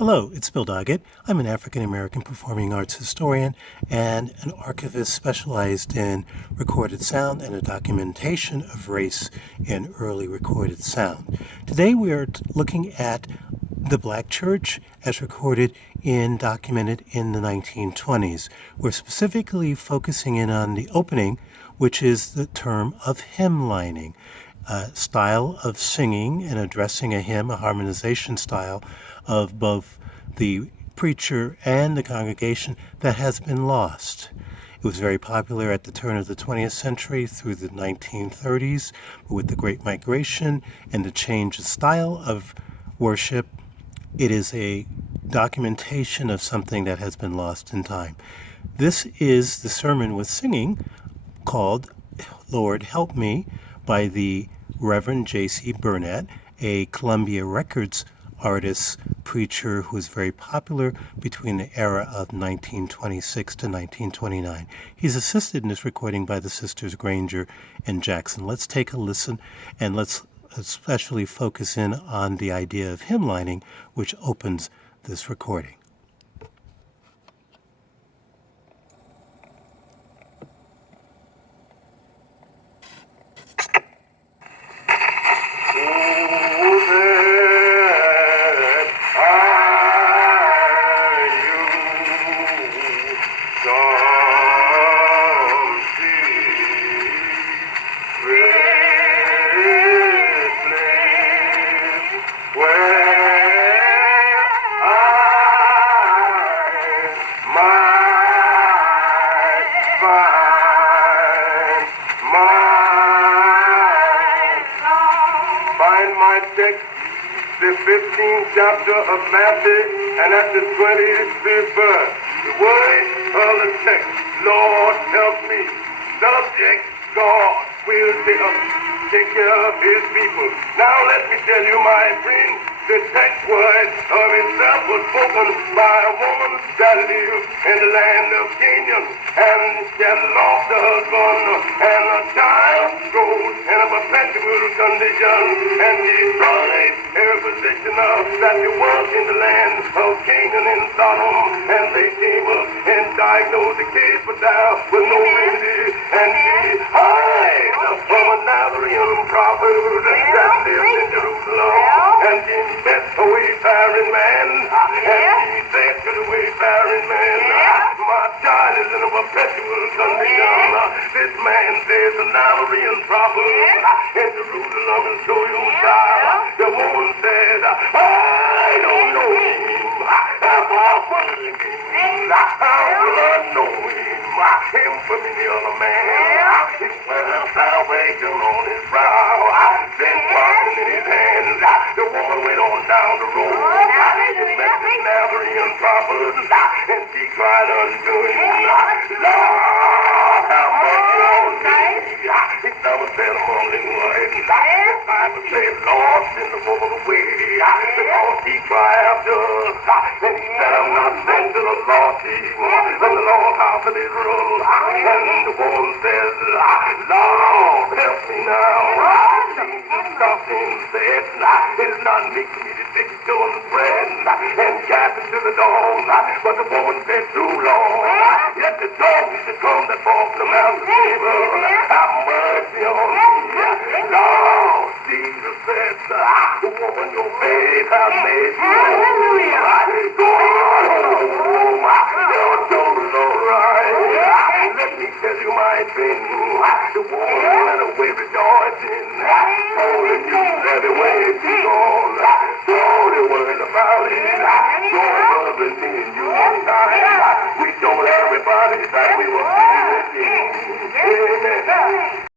Hello, it's Bill Doggett. I'm an African American performing arts historian and an archivist specialized in recorded sound and a documentation of race in early recorded sound. Today we are looking at the Black church as recorded and documented in the 1920s. We're specifically focusing in on the opening, which is the term of hymnlining. Style of singing and addressing a hymn, a harmonization style of both the preacher and the congregation that has been lost. It was very popular at the turn of the 20th century through the 1930s, but with the Great Migration and the change of style of worship, it is a documentation of something that has been lost in time. This is the sermon with singing called Lord Help Me by the Reverend J C Burnett, a Columbia Records artist, preacher who was very popular between the era of 1926 to 1929. He's assisted in this recording by the sisters Granger and Jackson. Let's take a listen, and let's especially focus in on the idea of hymnlining, which opens this recording. The 15th chapter of Matthew, and at the 25th verse, the word of the text, Lord help me. Subject, God will take care of his people. Now let me tell you, my friend, the text word of itself was spoken by a woman that lived in the land of Canaan, and she had lost her husband, and a child goes in a perpetual condition, and she tried her position that she was in the land of Canaan in Sodom, and they came up and diagnosed the case for down with no remedy, and she hired from a Nazarene prophet that lived in Jerusalem, and she met a wayfaring man, and she said to the wayfaring man, my child is in a perpetual condition. This man says a Nazarene prophet in Jerusalem is so your child. The woman said, I don't know him. I'm offering him. How will I know him? Him from any other man. His well salvation on his brow. Then walking in his hands. The woman went on down the road. She met the Nazarene prophet, and she cried unto him, Lord, have mercy on me. He never said a mumbling word. The Bible said, Lord, send the woman away, because he cried after us. And he said, I'm not sent to the lost sheep of the lost house of Israel. And the woman says, Lord, help me now. Jesus stopped him and said, it is not meet for me to take stolen bread and cast it to the dogs. But the woman said, too long. Yet the dogs used to come that fall from the mountain table. Have mercy on me. Lord, Jesus said, woman, your faith has made you whole. Go on home. You're totally all right. Let me tell you my thing. The woman went away rejoicing. Only you every way she's gone. Don't worry about it. Don't love me and you one time. We told everybody that we were